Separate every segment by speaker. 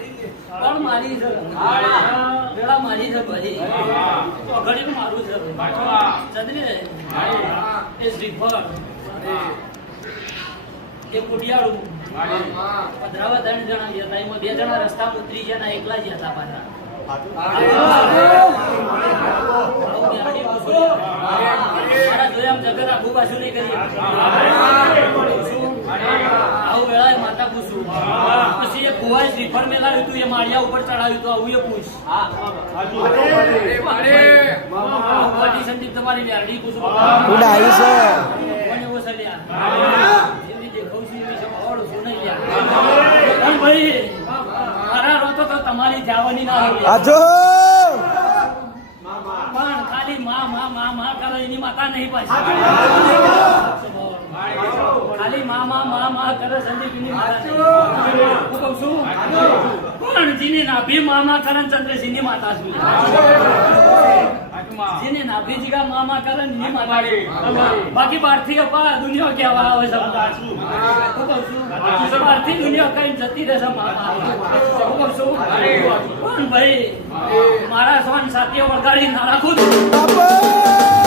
Speaker 1: પણ મારી છે. પેલા મારી છે ભાઈ તો મારું છે. ચંદ્રી એ શ્રીફળ એ કુડિયાળું પધરાવા ત્રણ જણા ગયા હતા. એમાં બે જણા રસ્તા ઉતરી ગયા ને એકલા જ હતા પાછા. જોયા જગત આખું પાછું નહીં કરી પૂછું. આવું વેળાએ માતા પૂછું પછી શ્રીફળ મેલાવ્યું હતું એ માળિયા ઉપર ચડાવ્યું હતું આવું એ પૂછ. સંદીપ તમારી વ્યારડી પૂછું.
Speaker 2: તું ડાહી છે.
Speaker 1: કોને ઓસલ્યા જેવી દેખાવ છું એવી સવાળું છું નહીં યાર ભાઈ મારા રોતો તો તમારી જાવાની ના હોય. પણ ખાલી માં માં માં માં કરો એની માતા નહીં પાછી. ખાલી માં માં માં માં કરે સંદીપ એની માતા નહીં. હું કહું છું જીગા મામા માં કરે માતા બાકી બહારથી અપા દુનિયા કેવા આવે દુનિયા કઈ જતી રહેશે માં માં. હું કહું છું, પણ ભાઈ, મારા સોન સાથીઓ વગાડી ના રાખું છું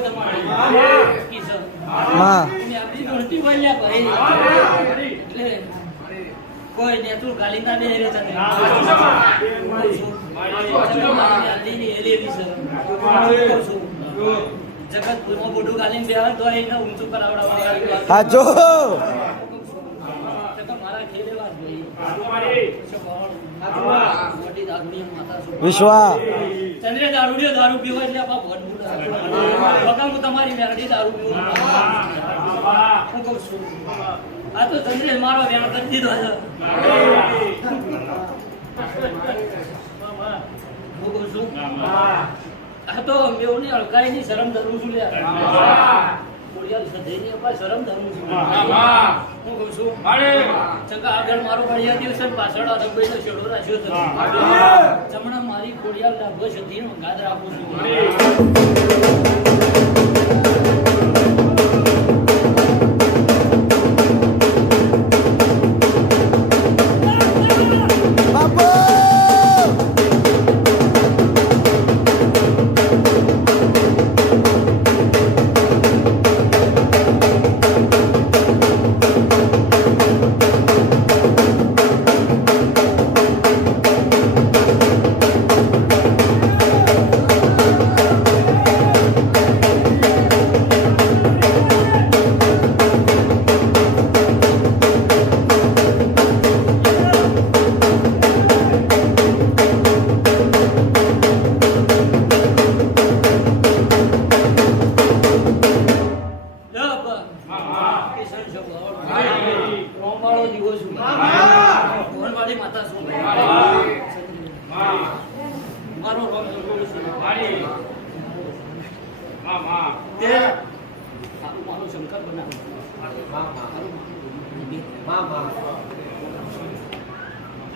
Speaker 1: તમારે. કિશન.
Speaker 2: માં
Speaker 1: મેલડી દોરતી હોય લ્યા ભાઈ. એટલે કોઈ નેતું ગાલી ના દે રે છે. જગત ભૂલમાં બોડું ગાલીને બેહે તો એને ઊંચું દારૂડિયા માતા છું.
Speaker 2: વિશ્વા
Speaker 1: ચંદ્રે દારૂડિયો દારૂ પીવો એટલે આપા ભોટ બુડા. તમારી મેરડી દારૂ પીવું. હું કહું છું. આ તો ચંદ્રે મારો વ્યાણ કરી દીધો છે. હું કહું છું. આ તો મેવની અળકાઈની શરમ ધરું છું લ્યા. શરમ ધરું છું. હું કહું છું. ચકા આગળ મારો વળિયા દિવસે પાછળ આ રંગભાઈનો શેડો રાખ્યો છે. જમણા મારી ખોડિયાર લાભો સધીનો ગાદ રાખું છું.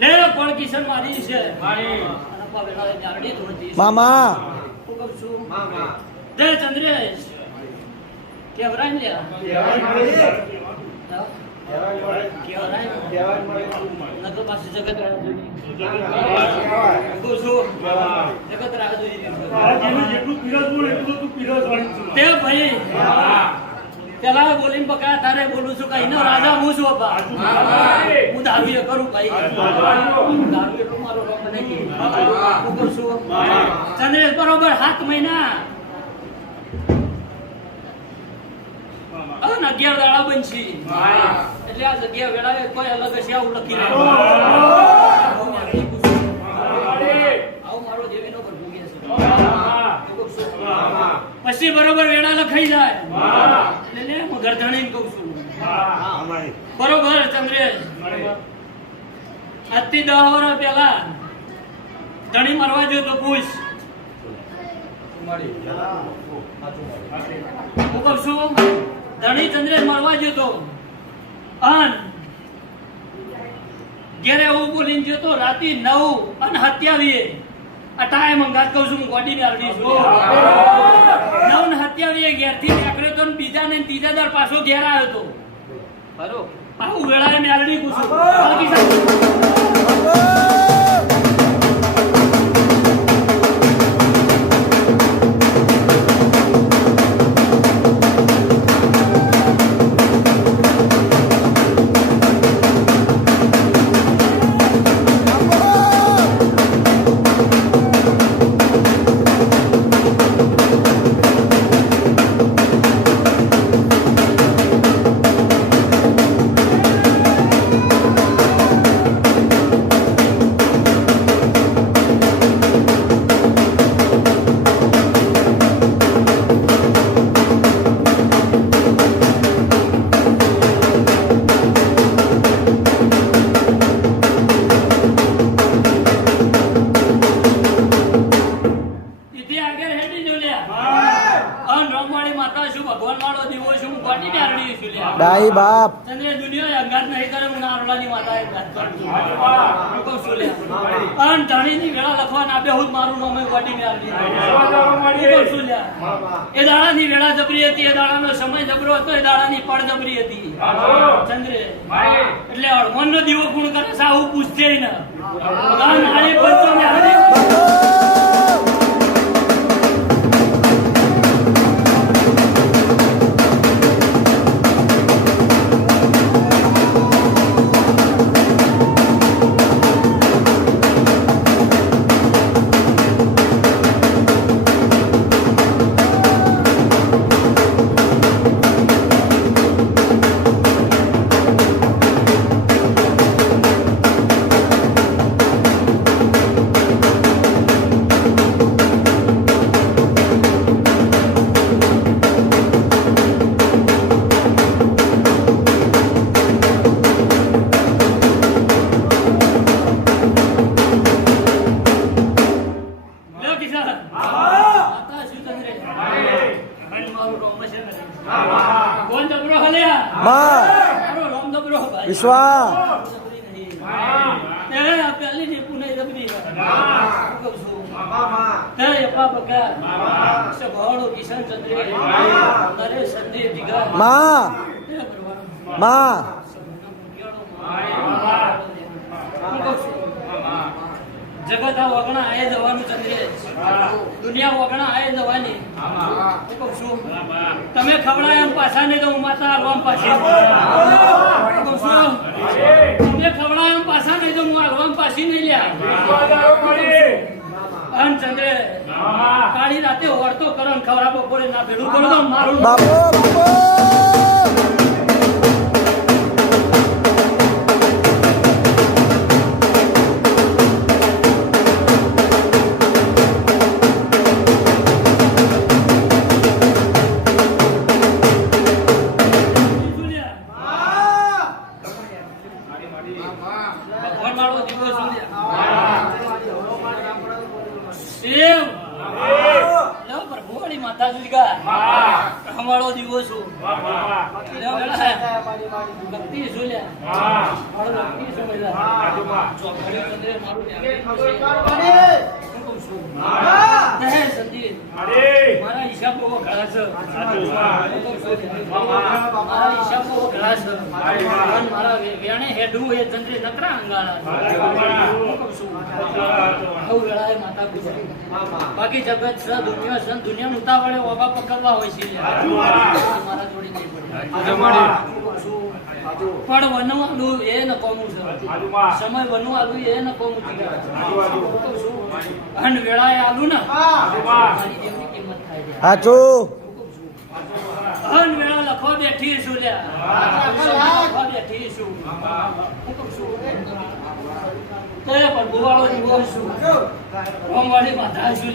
Speaker 1: લે કોણ કિશન મારી. છે પાવેલા ન્યારડી ધોતી છે.
Speaker 2: મામા.
Speaker 1: હું કહું છું જય ચંદ્રેશ. કેવરાય ને લ્યા? હા? કેવરાય ને? નકર પાછી જગત રાહ હું કહું છું, જગત રાહ જોઈ રહી છે. તે ભાઈ પેલા બોલીને બકા તારે બોલું છું કઈ રાજા હું છું હું. દારૂ કરું ભાઈ દારૂ એટલું મારો હું કરું ચંદ્રેશ બરોબર સાત મહિના. અગિયાર દાડા બનશી. એટલે આ જગ્યા વેળાએ કોઈ અલગ હશે આવું લખી આવું મારો છે પછી બરોબર વેળા લખાઈ જાય. એટલે હું ગરધણીને કહું છું. બરોબર ચંદ્રેશ આજથી દસ વર્ષ પહેલા ધણી મરવા જો તો પૂછ હું. કહું છું ધણી ચંદ્રેશ મરવા જતો અન ઘેરે એવું બોલીને જતો રાતે નવ અને હત્યાવીએ આ ટાઈમ અંગાત કહું છું હું ગોડીને આરડી છું. નવ ને હત્યાવીએ ઘેરથી તો ને બીજા ને ત્રીજા દર પાછો ઘેર આવ્યો બરોબર. બરો આવું વેળાએ મેળવી પૂછું અન ધણીની વેળા લખવાના નામ એ દાડાની વેળા સમય જબરો હતો, એ દાડાની પડ જબરી હતી. ચંદ્રે. એટલે હળવદનો દીવો ગુણ કરે, સાહુ પૂછશે ને. ગામ આળી પંચો ને જીગા.
Speaker 2: માં. માં
Speaker 1: હું કહું છું. જગત આ વગણા આયે જવાનું ચંદ્રેશ દુનિયા વગણા આયે જવાની હું કહું છું તમે ખવડાય એમ પાછા નહીં તો હું માતા હાલવામ પાછી હું કહું છું તમે ખવડાય પાછા નહીં તો હું હાલવામ પાછી નહીં લ્યા અન ચંદ્રે કાળી રાતે ઓળતો કરો ખવડા બપોરે ના ભેડું કરો મારું
Speaker 2: બાપો બાપો!
Speaker 1: ભક્તિ શું લ્યા મારો ભક્તિ શું બેટા ચોકડી ચંદ્રે મારું ધ્યાન હું. મારા હિસાબ ઘણા છે. હું કહું છું, મારા હિસાબ ઘણા છે. મારા વેણે હેડું એ ચંદ્રે નકરા અંગાળા. હું કહું છું આવું વેળાએ માતા પૂજાય. બાકી જગત છે દુનિયા છે દુનિયા ઉતાવળે ઓબા પકડવા હોય છે. મારા જોડી નહીં પડે. પણ વનવાલું એ નકોમું છે. સમય વનવાલું એ નકોમું છે. અને વેળાએ આલુ ને? મારી કિંમત થાય છે.
Speaker 2: સાચું
Speaker 1: અન વેળા લખવા બેઠી છું લ્યા. લખવા બેઠી છું હું. કહું છું. તો એ પણ ગોવાળો જીવો છું રોમવાળી માથા છું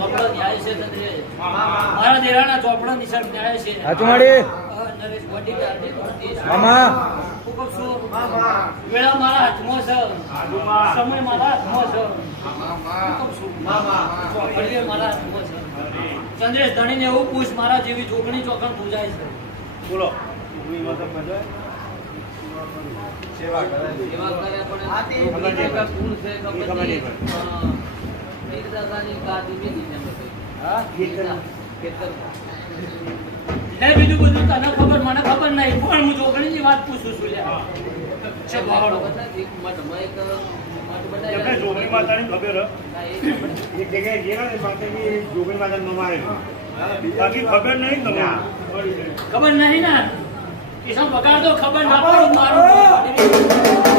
Speaker 1: ચોપડા ન્યાય છે તને. મારા દેરાના ચોપડા નિશાળ ન્યાય છે.
Speaker 2: મળી મામા.
Speaker 1: વેળા મારા હાથમાં છે. સમય મારા હાથમાં છે. ચોપડીઓ મારા હાથમાં છે. ચંદ્રેશ ધણીને એવું પૂછ મારા જેવી જોગણી ચોકણ પૂજાય છે.
Speaker 3: બોલો.
Speaker 1: સેવા કરે. પણ હા. બીજી બધું તને ખબર મને ખબર નહીં. પણ હું જોગણીની વાત પૂછું છું લ્યા. છે ભાવડો.
Speaker 3: એમને જોગણી માતાની ખબર એક જગ્યાએ ગયેલા ને માતાજી જોગણી માતાનું નામ બાકી ખબર નહીં તમને
Speaker 1: ખબર નહીં ને? કિશન પગાર તો ખબર ના પડે મારું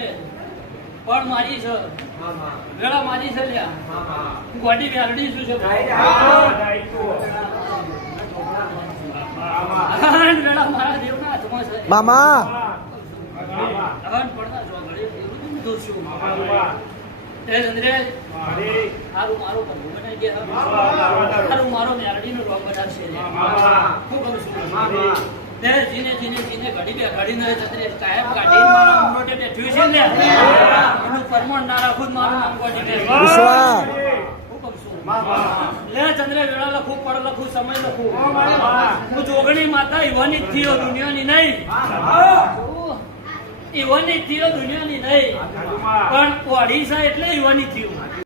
Speaker 1: ચંદ્રે પણ મારી છે. વેળા મારી છે લ્યા. ગોડી વ્યારડી શું છે. મારા છે.
Speaker 2: મામા.
Speaker 1: છું મેરડીનો રોગ બનાવશે. હું કહું છું? તે જીને જીને જીને ઘડી બે ઘડીને ચંદ્રે કાયમ કાઢી મારા મોઢે બેઠું છે ને એનું પરમણ ના રાખું મારું નામ કાઢી
Speaker 2: વિશ્વા
Speaker 1: હું કહું છું. લે ચંદ્રે વેળા લખું પડ લખું સમય લખું. હું જોગણી માતા ઈવાની થયો દુનિયાની નહીં. ઈવાની થયો દુનિયાની નહીં. પણ ઓડિશા એટલે ઈવાની થયું.